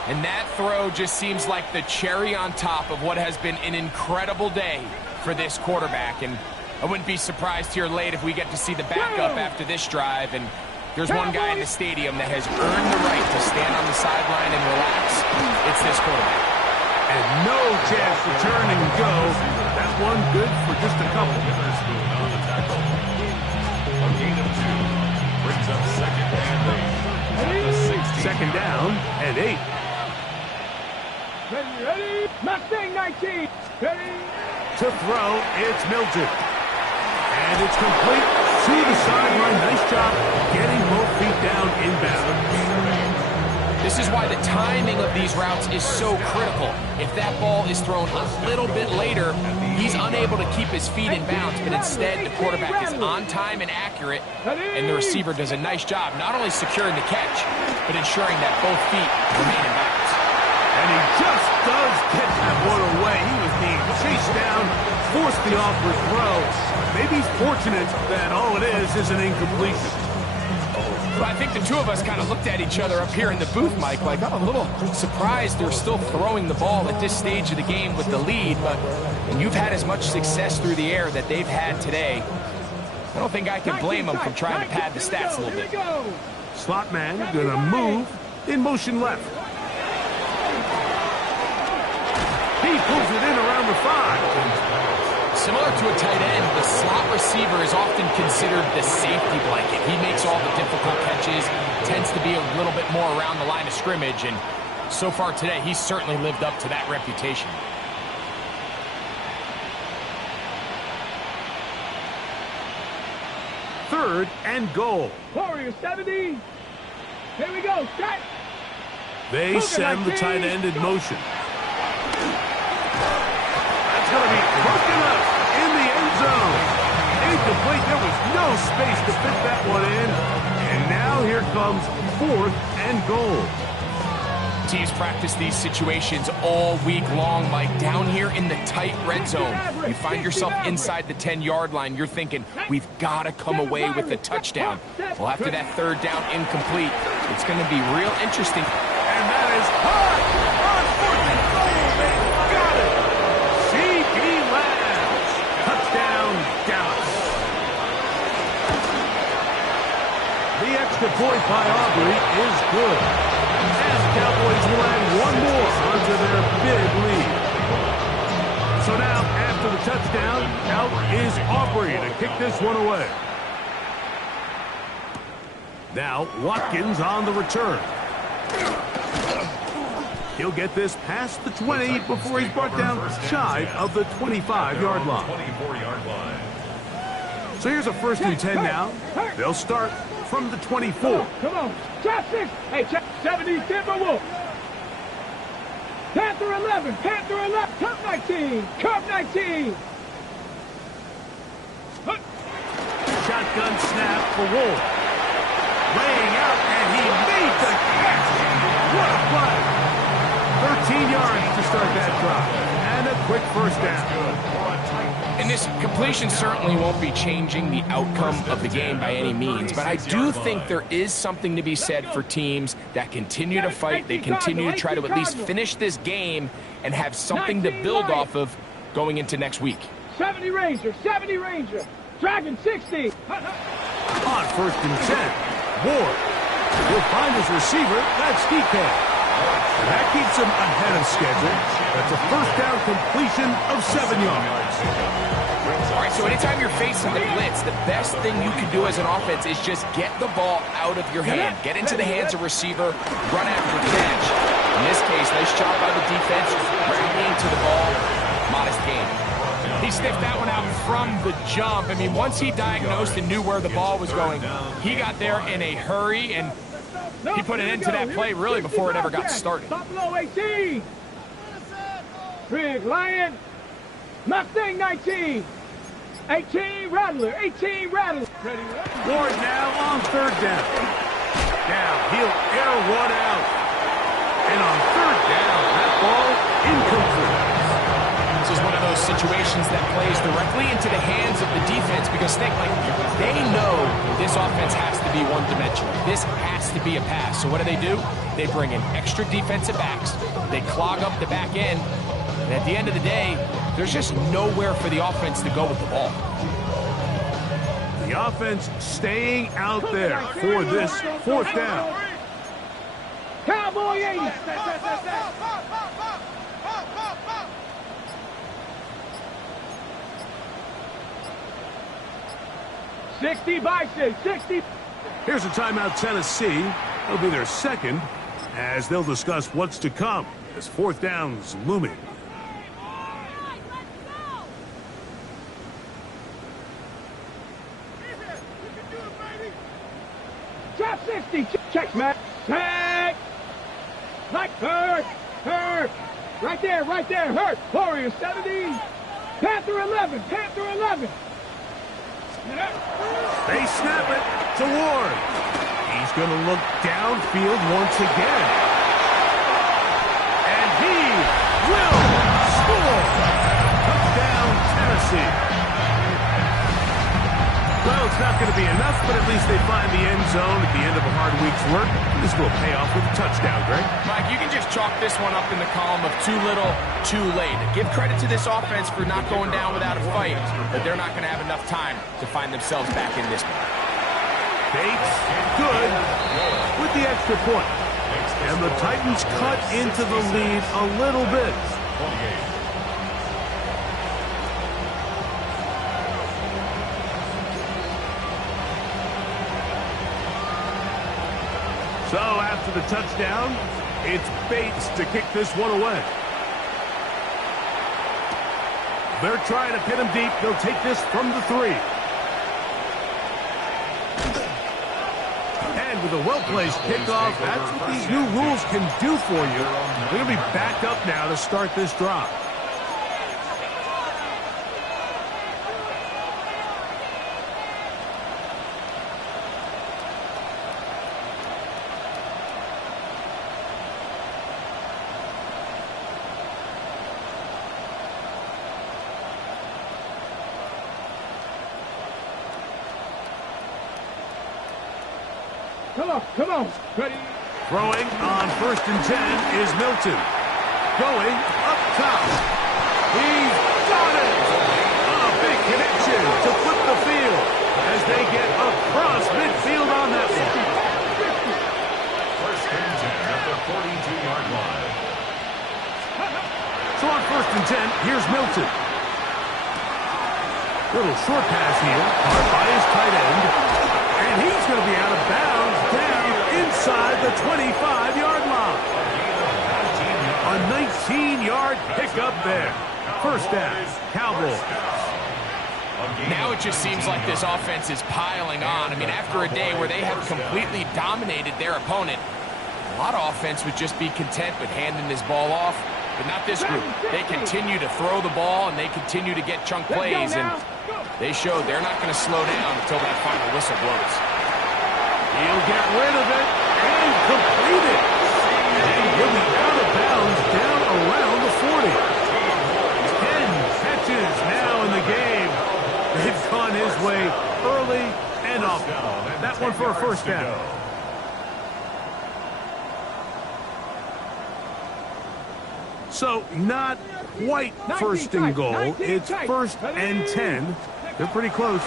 And that throw just seems like the cherry on top of what has been an incredible day for this quarterback. And I wouldn't be surprised here late if we get to see the backup after this drive. And there's one guy in the stadium that has earned the right to stand on the sideline and relax. It's this quarterback. And no chance to turn and go. That one good for just a couple. On the tackle. A gain of 2 brings up second and 8 at the 16. Second down and 8. Ready? Mustang 19. Ready? To throw, it's Milton. And it's complete to the sideline. Nice job getting both feet down inbound. This is why the timing of these routes is so critical. If that ball is thrown a little bit later, he's unable to keep his feet in bounds, but instead the quarterback is on time and accurate, and the receiver does a nice job not only securing the catch, but ensuring that both feet remain in bounds. And he just does get that one away. He was being chased down, forced the awkward throw. Maybe he's fortunate that all it is an incompletion. Well, I think the two of us kind of looked at each other up here in the booth, Mike, like, I'm a little surprised they're still throwing the ball at this stage of the game with the lead, but when you've had as much success through the air that they've had today, I don't think I can blame them for trying to pad the stats a little bit. Slot man gonna move in motion left. He pulls it in around the 5. Similar to a tight end, the slot receiver is often considered the safety blanket. He makes all the difficult catches, tends to be a little bit more around the line of scrimmage, and so far today, he's certainly lived up to that reputation. Third and goal. Warrior 70. Here we go. Set. They send the tight end in motion. That's going to be broken up in the end zone. Incomplete. There was no space to fit that one in. And now here comes fourth and goal. Teams practice these situations all week long, Mike. Down here in the tight red zone, you find yourself inside the 10-yard line. You're thinking, we've got to come away with a touchdown. Well, after that third down incomplete, it's going to be real interesting. And that is high on fourth and goal. They got it. C.D. Labs. Touchdown, Dallas. The extra point by Aubrey is good. Cowboys will add one more onto their big lead. So now, after the touchdown, out is Aubrey to kick this one away. Now, Watkins on the return. He'll get this past the 20 before he's brought down shy of the 25-yard line. 24-yard line. So here's a 1st and 10 now. They'll start from the 24. Come on. Trap 6. Hey, trap 70. Timberwolf. Panther 11. Panther 11. Curve 19. Curve 19. Shotgun snap for Wolf. Laying out, and he made the catch. What a play. 13 yards to start that drive. And a quick first down. And this completion certainly won't be changing the outcome of the game by any means, but I do think there is something to be said for teams that continue to fight. They continue to try to at least finish this game and have something to build off of going into next week. 70 Ranger, 70 Ranger. Dragon 60. On 1st and 10, Ward. He'll find his receiver. That's DK. And that keeps him ahead of schedule. That's a first down completion of 7 yards. All right, so anytime you're facing the blitz, the best thing you can do as an offense is just get the ball out of your hand. Get into the hands of receiver, run after the catch. In this case, nice job by the defense, rallying to the ball. Modest gain. He sniffed that one out from the jump. I mean, once he diagnosed and knew where the ball was going, he got there in a hurry, and No, He put an here end we to go. that play really 60 before it ever got Bobcat. started. Buffalo 18. Big Lion. Mustang 19. 18 Rattler. 18 Rattler. Ready? Ward now on third down. Now he'll air one out. And on third down, that ball incomplete. This is one of those situations that plays directly into the hands of the defense because they know this offense has to be one-dimensional. This has to be a pass. So what do? They bring in extra defensive backs. They clog up the back end. And at the end of the day, there's just nowhere for the offense to go with the ball. The offense staying out there for this fourth down. Cowboy 80. 60 Bison. 60. Here's a timeout, Tennessee. It'll be their second as they'll discuss what's to come as fourth down's looming. Drop 60. Check, man. Check. Like hurt. Hurt. Right there. Hurt. Warrior 70. Panther 11. Panther 11. They snap it to Ward. He's going to look downfield once again. And he will score. Touchdown, Tennessee. Well, it's not going to be enough, but at least they find the end zone at the end of a hard week's work. This will pay off with a touchdown, Greg. Mike, you can just chalk this one up in the column of too little, too late. Give credit to this offense for not going down without a fight, but they're not going to have enough time to find themselves back in this one. Bates, good, with the extra point. And the Titans cut into the lead a little bit. So after the touchdown, it's Bates to kick this one away. They're trying to pin him deep. They'll take this from the 3. And with a well-placed kickoff, that's what these new rules can do for you. They're going to be back up now to start this drive. Come on. Ready? Throwing on 1st and 10 is Milton. Going up top. He's got it. A big connection to flip the field as they get across midfield on that one. 1st and 10 at the 42-yard line. So on 1st and 10, here's Milton. Little short pass here, caught by his tight end. And he's going to be out of bounds down inside the 25-yard line. A 19-yard pickup there. First down, Cowboys. Now it just seems like this offense is piling on. I mean, after a day where they have completely dominated their opponent, a lot of offense would just be content with handing this ball off. But not this group. They continue to throw the ball, and they continue to get chunk plays. And they showed they're not going to slow down until that final whistle blows. He'll get rid of it and complete it. And he'll be out of bounds down around the 40. 10 catches now in the game. They've gone his way early and often. That one for a first down. So not quite first and goal. It's 1st and 10. They're pretty close.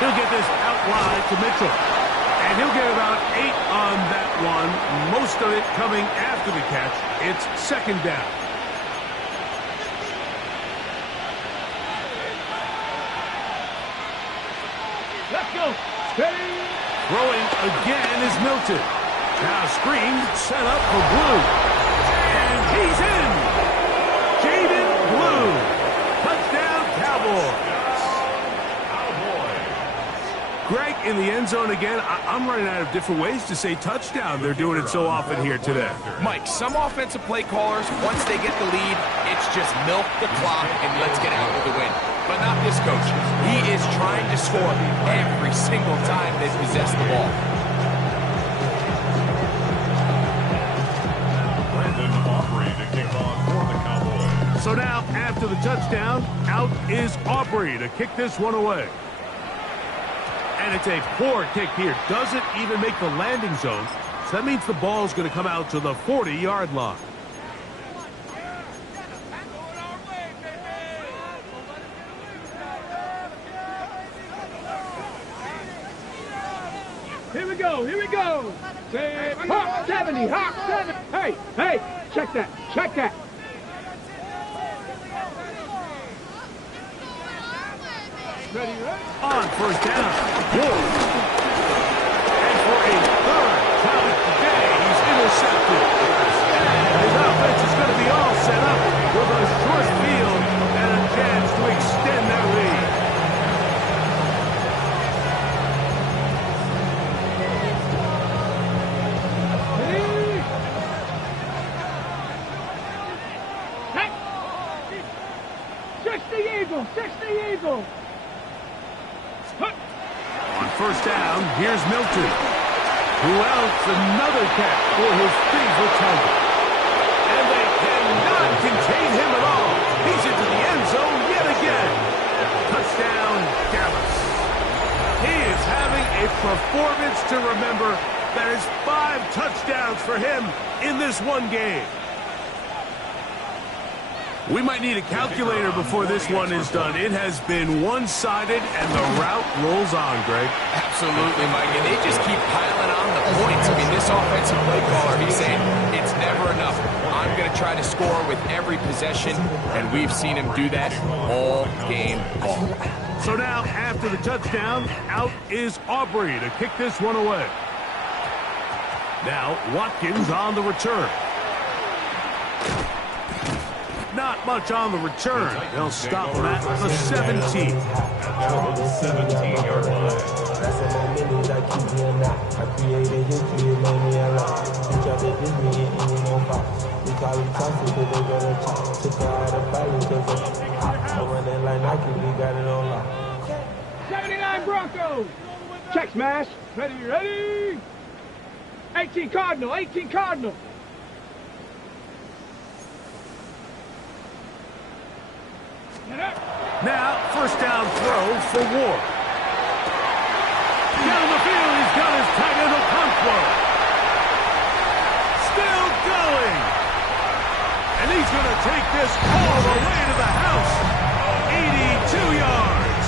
He'll get this out wide to Mitchell. And he'll get about 8 on that one. Most of it coming after the catch. It's 2nd down. Let's go. Ready? Throwing again is Milton. Now screen set up for Blue. And he's in. Jaden Blue. Touchdown, Cowboys. Greg, in the end zone again, I'm running out of different ways to say touchdown. They're doing it so often here today. Mike, some offensive play callers, once they get the lead, it's just milk the clock and let's get out with the win. But not this coach. He is trying to score every single time they possess the ball. So now, after the touchdown, out is Aubrey to kick this one away. And it's a poor kick here. Doesn't even make the landing zone. So that means the ball's going to come out to the 40-yard line. Here we go, here we go. Say, hop 70, hop 70. Hey, hey, check that, check that. Ready, ready? On first down. Whoa. And for a third time today, he's intercepted. And his offense is going to be all set up with a short field and a chance to extend their lead. Hey. 60 Eagle, 60 Eagle. On first down, here's Milton. Who else? Another catch for his favorite target. And they cannot contain him at all. He's into the end zone yet again. Touchdown, Dallas. He is having a performance to remember. That is 5 touchdowns for him in this one game. We might need a calculator before this one is done. It has been one-sided, and the route rolls on, Greg. Absolutely, Mike, and they just keep piling on the points. I mean, this offensive play caller, he's saying, it's never enough. I'm going to try to score with every possession, and we've seen him do that all game long. So now, after the touchdown, out is Aubrey to kick this one away. Now, Watkins on the return. Not much on the return. They'll stop him at the 17. Now the 17-yard line. '79 Broncos. Check smash. Ready, ready. 18 Cardinal, 18 Cardinal. Now, first down throw for Ward. Down the field, he's got his tight end Okonkwo. Still going. And he's going to take this all the way to the house. 82 yards.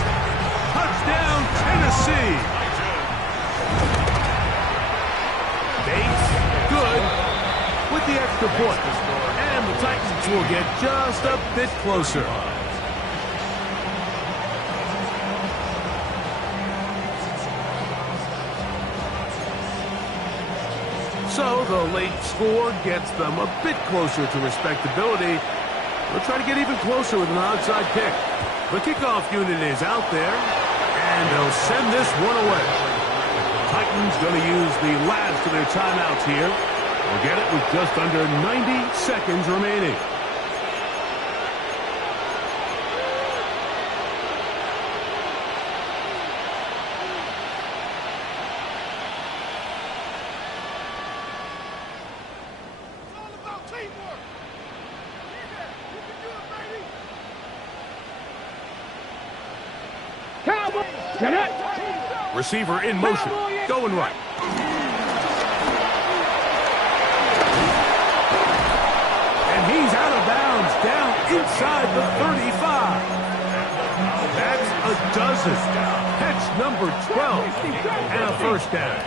Touchdown, Tennessee. Bates, good with the extra point. And the Titans will get just a bit closer. So the late score gets them a bit closer to respectability. They'll try to get even closer with an onside kick. The kickoff unit is out there, and they'll send this one away. Titans going to use the last of their timeouts here. They'll get it with just under 90 seconds remaining. Receiver in motion, going right. And he's out of bounds, down inside the 35. That's a dozen. Catch number 12, and a first down.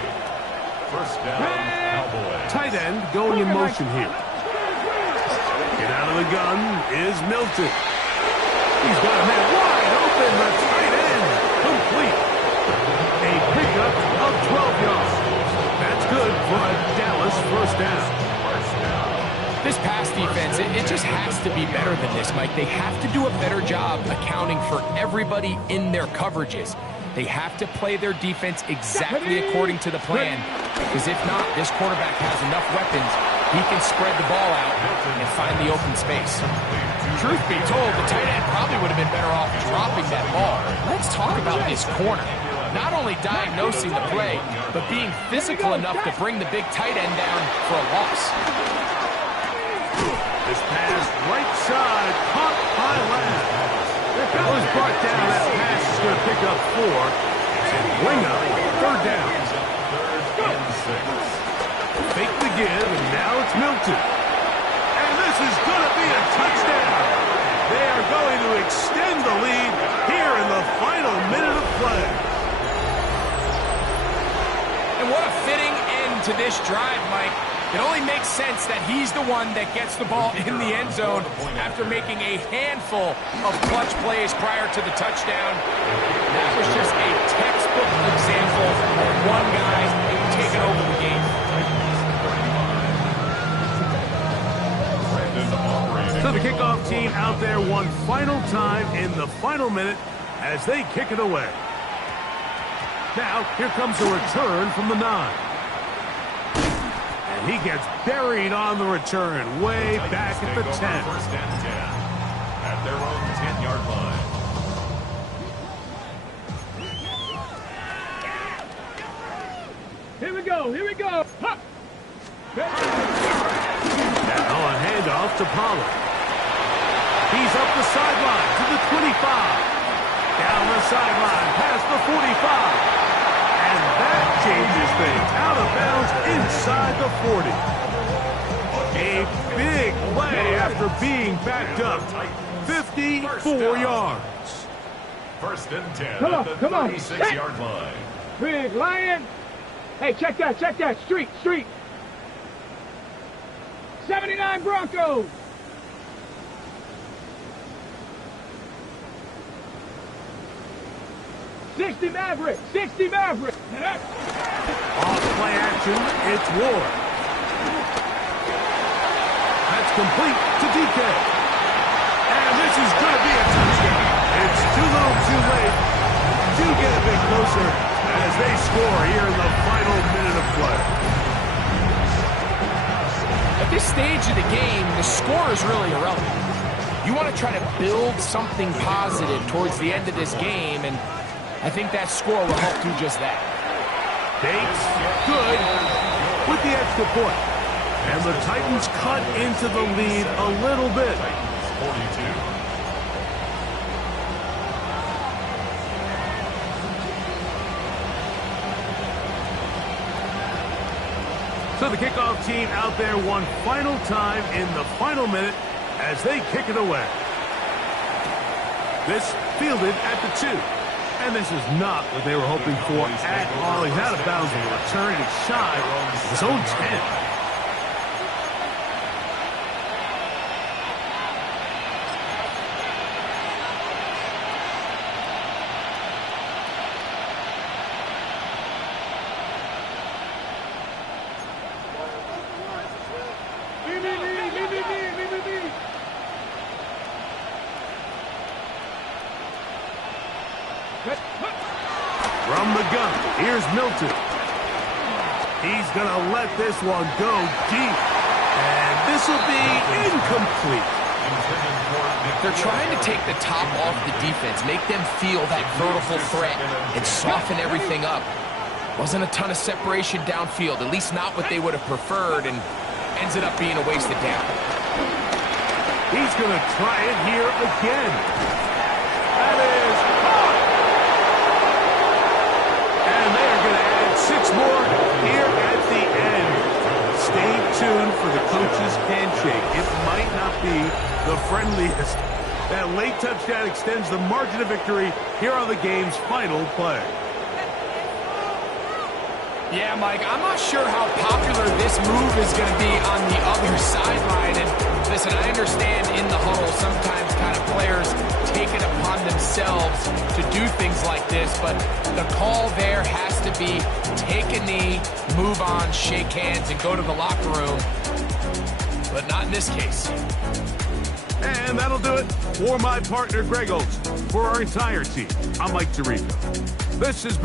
First down, Cowboys. Tight end going in motion here. Get out of the gun is Milton. He's got a man wide open, the tight end, complete. A pickup of 12 yards. That's good for a Dallas first down. This pass defense, it just has to be better than this, Mike. They have to do a better job accounting for everybody in their coverages. They have to play their defense exactly according to the plan, because if not, this quarterback has enough weapons. He can spread the ball out and find the open space. Truth be told, the tight end probably would have been better off dropping that ball. Let's talk about this corner. Not only diagnosing the play, but being physical enough to bring the big tight end down for a loss. This pass right side, caught by Lamb. That was brought down. That pass is going to pick up 4 and bring up 3rd down. Fake the give, and now it's Milton. And this is going to be a touchdown. They are going to extend the lead here in the final minute of play. And what a fitting end to this drive, Mike. It only makes sense that he's the one that gets the ball in the end zone after making a handful of clutch plays prior to the touchdown. That was just a textbook example of one guy taking over the game. So the kickoff team out there one final time in the final minute as they kick it away. Now, here comes a return from the 9. And he gets buried on the return way back at the 10. First and 10 at their own 10-yard line. Here we go, here we go. Huh. Now a handoff to Pollard. He's up the sideline to the 25. Down the sideline past the 45. And that changes things. Out of bounds inside the 40. A big play after being backed up. 54 yards. First and 10 Come on, at the come on. 36-yard line. Big Lion. Hey, check that, street. 79 Broncos. '60 Maverick. Off play action, it's Ward. That's complete to DK. And this is going to be a touchdown. It's too little too late to get a bit closer as they score here in the final minute of play. At this stage of the game, the score is really irrelevant. You want to try to build something positive towards the end of this game, and I think that score will help do just that. Bates, good, with the extra point. And the Titans cut into the lead a little bit. 42. So the kickoff team out there one final time in the final minute as they kick it away. This fielded at the 2. And this is not what they were hoping for at all. He's out of bounds on the return, and he's shy of his own 10. From the gun, here's Milton. He's going to let this one go deep. And this will be incomplete. They're trying to take the top off the defense, make them feel that vertical threat, and soften everything up. Wasn't a ton of separation downfield, at least not what they would have preferred, and ends up being a wasted down. He's going to try it here again. That is caught. And they're going to add 6 more here at the end. Stay tuned for the coach's handshake. It might not be the friendliest. That late touchdown extends the margin of victory here on the game's final play. Yeah, Mike, I'm not sure how popular this move is going to be on the other sideline. And listen, I understand in the huddle sometimes kind of players take it upon themselves to do things like this, but the call there has to be take a knee, move on, shake hands, and go to the locker room. But not in this case. And that'll do it for my partner, Greg Olson. For our entire team, I'm Mike Tirico. This has